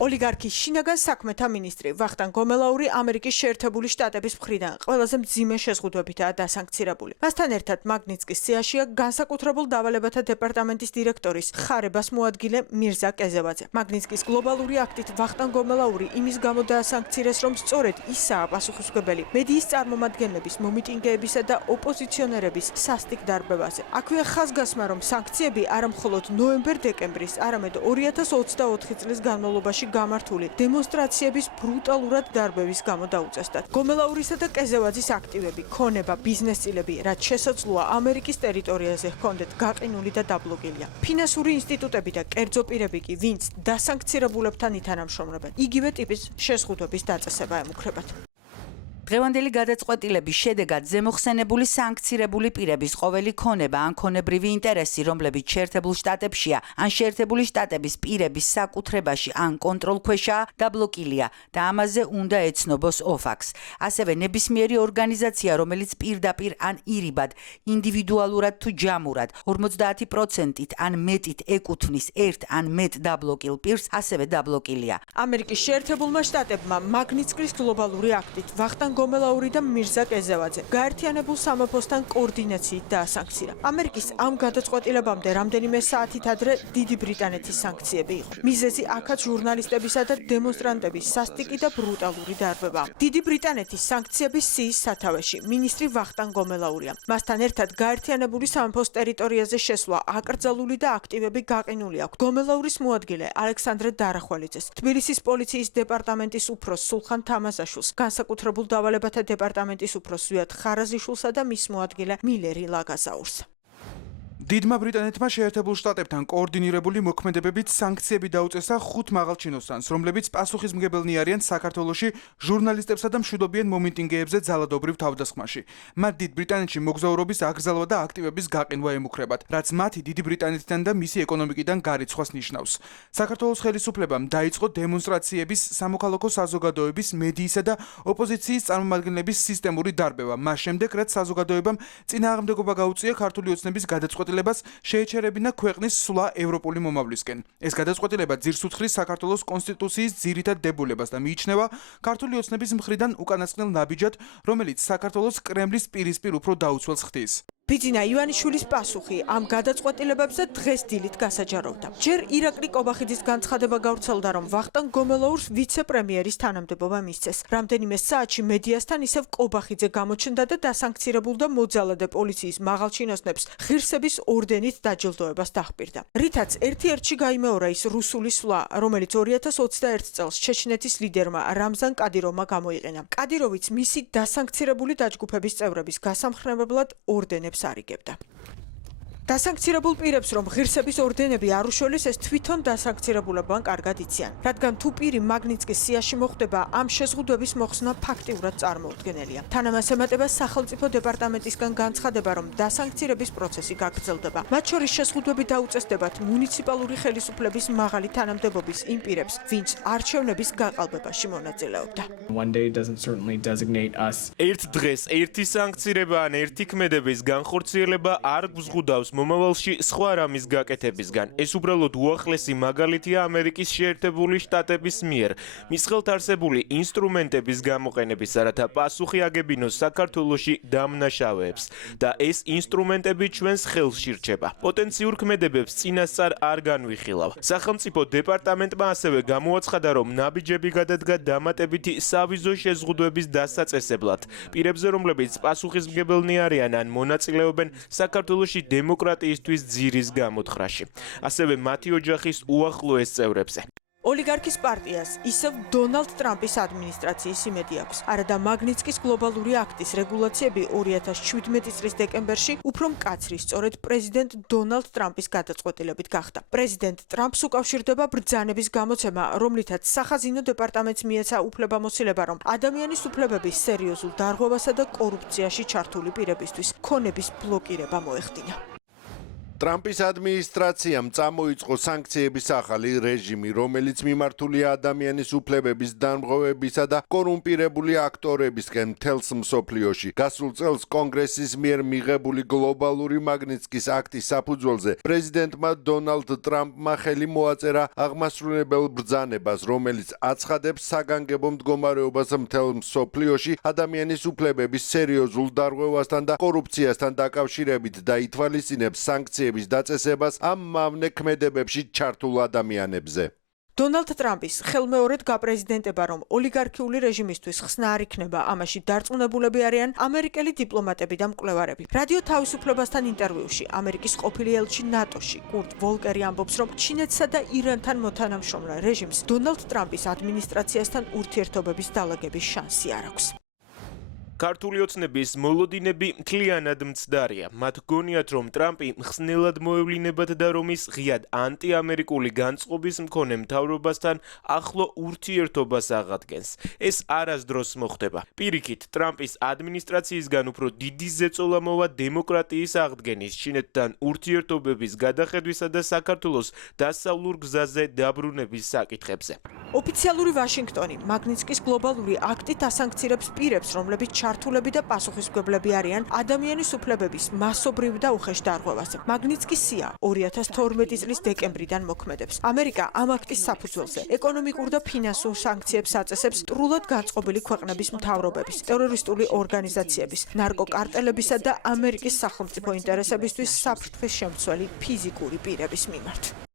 ოლიგარქის შინაგან საქმეთა მინისტრი ვახტანგ გომელაური ამერიკის შეერთებული შტატების მხრიდან ყველაზე მძიმე შეზღუდვებითაა დასანქცირებული. მასთან ერთად მაგნიცკის სიაშია განსაკუთრებულ დავალებათა დეპარტამენტის დირექტორის ხარებას მოადგილე მირზა კეზევაძე. მაგნიცკის გლობალური აქტით ვახტანგ გომელაური იმის გამო დაასანქცირეს, რომ სწორედ ისაა პასუხისმგებელი მედიის წარმომადგენლების, მომიტინგეებისა და ოპოზიციონერების სასტიკ დარბევაზე. აქვეა ხაზგასმა, რომ სანქციები არა მხოლოდ ნოემბერ-დეკემბრის, არამედ 2024 წლის განმავლობაში გამართული დემონსტრაციების ბრუტალურად დარბევის გამო დაუწესდათ. გომელაურისა და კეზევაძის აქტივები, ქონება, ბიზნესწილები, რაც შესაძლოა ამერიკის ტერიტორიაზე ჰქონდეთ გაყინული და დაბლოკილია. ფინანსური ინსტიტუტები და კერძო პირები კი, ვინც დასანქცირებულებთან ითანამშრომლობენ, იგივე ტიპის შეზღუდვების დაწესება ემუქრებათ. დღევანდელი გადაწყვეტილების შედეგად ზემოხსენებული სანქცირებული პირების ყოველი ქონება ან ქონებრივი ინტერესი, რომლებიც შეერთებულ შტატებშია, ან შეერთებული შტატების პირების საკუთრებაში ან კონტროლქვეშაა, დაბლოკილია და ამაზე უნდა ეცნობოს OFAC-ს. ასევე ნებისმიერი ორგანიზაცია, რომელიც პირდაპირ ან ირიბად, ინდივიდუალურად თუ ჯამურად 50%-ით ან მეტით ეკუთვნის ერთ ან მეტ დაბლოკილ პირს, ასევე დაბლოკილია. ამერიკის შეერთებულმა შტატებმა მაგნიცკის გლობალური აქტით ვახტანგ გომელაური და მირზა კეზევაძე გაერთიანებულ სამეფოსთან კოორდინაციით დაასანქცირა. ამერიკის ამ გადაწყვეტილებამდე რამდენიმე საათით ადრე დიდი ბრიტანეთის სანქციები იყო. მიზეზი აქაც ჟურნალისტებისა და დემონსტრანტების სასტიკი და ბრუტალური დარბევა. დიდი ბრიტანეთის სანქციების სიის სათავეში მინისტრი ვახტანგ გომელაურია. მასთან ერთად გაერთიანებული სამეფოს ტერიტორიაზე შესვლა აკრძალული და აქტივები გაყინული აქვს. გომელაურის მოადგილე ალექსანდრე დარახვალიძეს, თბილისის პოლიციის დეპარტამენტის უფროს სულხან თამაზაშვილს, განსაკუთრებულ დავალებათა დეპარტამენტის უფროს ზვიად ხარაზიშვილსა და მის მოადგილე მილერი ლაგაზაურს. დიდმა ბრიტანეთმა შეერთებულ შტატებთან კოორდინირებული მოქმედებებით სანქციები დაუწესა 5 მაღალჩინოსანს, რომლებიც პასუხისმგებელნი არიან საქართველოში ჟურნალისტებსა და მშვიდობიან მომიტინგეებზე ძალადობრივ თავდასხმაში. მათ დიდ ბრიტანეთში მოგზაურობის აკრძალვა და აქტივების გაყინვა ემუქრებათ, რაც მათი დიდი ბრიტანეთიდან და მისი ეკონომიკიდან გარიცხვას ნიშნავს. საქართველოს ხელისუფლებამ დაიწყო დემონსტრაციების, სამოქალაქო საზოგადოების, მედიისა და ოპოზიციის წარმომადგენლების სისტემური დარბევა. მას შემდეგ, რაც საზოგადოებამ წინააღმდეგობა გაუწია ქართული ოცნების გადაწყვეტილებას შეეჩერებინა ქვეყნის სვლა ევროპული მომავლისკენ. ეს გადაწყვეტილება ძირს უძღვის საქართველოს კონსტიტუციის ძირითად დებულებას და მიიჩნევა ქართული ოცნების მხრიდან უკანასკნელ ნაბიჯად, რომელიც საქართველოს კრემლის პირისპირ უფრო დაუცველს ხდის. ბიძინა ივანიშვილის პასუხი ამ გადაწყვეტილებებზე დღეს დილით გასაჯაროვდა. ჯერ ირაკლი კობახიძის განცხადება გავრცელდა, რომ ვახტანგ გომელაურს ვიცე-პრემიერის თანამდებობა მისცეს. რამდენიმე საათში მედიასთან ისევ კობახიძე გამოჩნდა და დასანქცირებულ და მოძალადე პოლიციის მაღალჩინოსნებს ღირსების ორდენით დაჯილდოებას დაჰპირდა. რითაც ერთ-ერთში გაიმეორა ის რუსული სვლა, რომელიც 2021 წელს ჩეჩნეთის ლიდერმა რამზან კადიროვმა გამოიყენა. კადიროვიც მისი დასანქცირებული დაჯგუფების წევრების გასამხნევებლად ორდენებს არიგებდა. დასანქცირებულ პირებს, რომ ღირსების ორდენები არ უშველეს, ეს თვითონ დასანქცირებულებმა კარგად იციან. რადგან თუ პირი მაგნიცკის სიაში მოხვდება, ამ შეზღუდვების მოხსნა ფაქტიურად წარმოუდგენელია. თანამას ემატება სახელმწიფო დეპარტამენტისგან განცხადება, რომ დასანქცირების პროცესი გაგრძელდება. მათ შორის შეზღუდვები დაუწესდებათ მუნიციპალური ხელისუფლების მაღალი თანამდებობის იმ პირებს, ვინც არჩევნების გაყალბებაში მონაწილეობდა. ერთ დღეს ერთი სანქცირება ან ერთი ქმედების განხორციელება არ გვზღუდავს მომავალში სხვა რამის გაკეთებისგან. ეს უბრალოდ უახლესი მაგალითია ამერიკის შეერთებული შტატების მიერ მის ხელთ არსებული ინსტრუმენტების გამოყენების, რათა პასუხი აგებინოს საქართველოში დამნაშავეებს და ეს ინსტრუმენტები ჩვენს ხელში რჩება. პოტენციურ ქმედებებს წინასწარ არ განვიხილავ. სახელმწიფო დეპარტამენტმა ასევე გამოაცხადა, რომ ნაბიჯები გადადგა დამატებითი სავიზო შეზღუდვების დასაწესებლად პირებზე, რომლებიც პასუხისმგებელნი არიან ან მონაწილეობენ საქართველოში დემოკრატიისთვის ძირის გამოთხრაში. ასევე მათი ოჯახის უახლოეს წევრებზე. ოლიგარქის პარტიას ისევ დონალდ ტრამპის ადმინისტრაციის იმედი აქვს. არადა მაგნიცკის გლობალური აქტის რეგულაციები 2017 წლის დეკემბერში უფრო მკაცრი სწორედ პრეზიდენტ დონალდ ტრამპის გადაწყვეტილებით გახდა. პრეზიდენტ ტრამპს უკავშირდება ბრძანების გამოცემა, რომლითაც სახაზინო დეპარტამენტს მიეცა უფლებამოსილება, რომ ადამიანის უფლებების სერიოზულ დარღვევასა და კორუფციაში ჩართული პირებისთვის ქონების ბლოკირება მოეხდინა. ტრამპის ადმინისტრაციამ წამოიწყო სანქციების ახალი რეჟიმი, რომელიც მიმართულია ადამიანის უფლებების დარღვევებისა და კორუმპირებული აქტორებისკენ მთელს მსოფლიოში. გასულ წელს კონგრესის მიერ მიღებული გლობალური მაგნიტსკის აქტის საფუძველზე პრეზიდენტმა დონალდ ტრამპმა ხელი მოაწერა აღმასრულებელ ბრძანებას, რომელიც აცხადებს საგანგებო მდგომარეობას მთელ მსოფლიოში ადამიანის უფლებების სერიოზულ დარღვევასთან და კორუფციასთან დაკავშირებით და ითვალისწინებს სანქციების დაწესებას ამ მავნე ქმედებებში ჩართულ ადამიანებზე. დონალდ ტრამპის ხელმეორედ გაპრეზიდენტება, რომ ოლიგარქიული რეჟიმისთვის ხსნა არ იქნება, ამაში დარწმუნებულები არიან ამერიკელი დიპლომატები და მკვლევარები. რადიო თავისუფლებასთან ინტერვიუში ამერიკის ყოფილი ელჩი ნატოში კურტ ვოლკერი ამბობს, რომ ჩინეთსა და ირანთან მოთანამშრომლ რეჟიმს დონალდ ტრამპის ადმინისტრაციასთან ურთიერთობების დალაგების შანსი არ აქვს. ქართული ოცნების მოლოდინები მთლიანად მცდარია. მათ გონიათ, რომ ტრამპი ხსნელად მოევლინებათ და რომ ის ღიად ანტიამერიკული განწყობის მქონე მთავრობასთან ახლო ურთიერთობას აღადგენს. ეს არასდროს მოხდება. პირიქით, ტრამპის ადმინისტრაციისგან უფრო დიდი ზეწოლა მოვა დემოკრატიის აღდგენის, ჩინეთთან ურთიერთობების გადახედვისა და საქართველოს დასავლურ გზაზე დაბრუნების საკითხებზე. ოფიციალური ვაშინგტონი მაგნიტსკის გლობალური აქტით ასანქცირებს პირებს, რომლებიც ჩართულები და პასუხისმგებლები არიან ადამიანის უფლებების მასობრივ და უხეშ დარღვევაზე. მაგნიტსკის სია 2012 წლის დეკემბრიდან მოქმედებს. ამერიკა ამ აქტის საფუძველზე ეკონომიკურ და ფინანსურ სანქციებს აწესებს სრულად განწყობილი ქვეყნების მთავრობების, ტერორისტული ორგანიზაციების, ნარკოკარტელებისა და ამერიკის სახელმწიფო ინტერესებისთვის საფრთხის შემცველი ფიზიკური პირების მიმართ.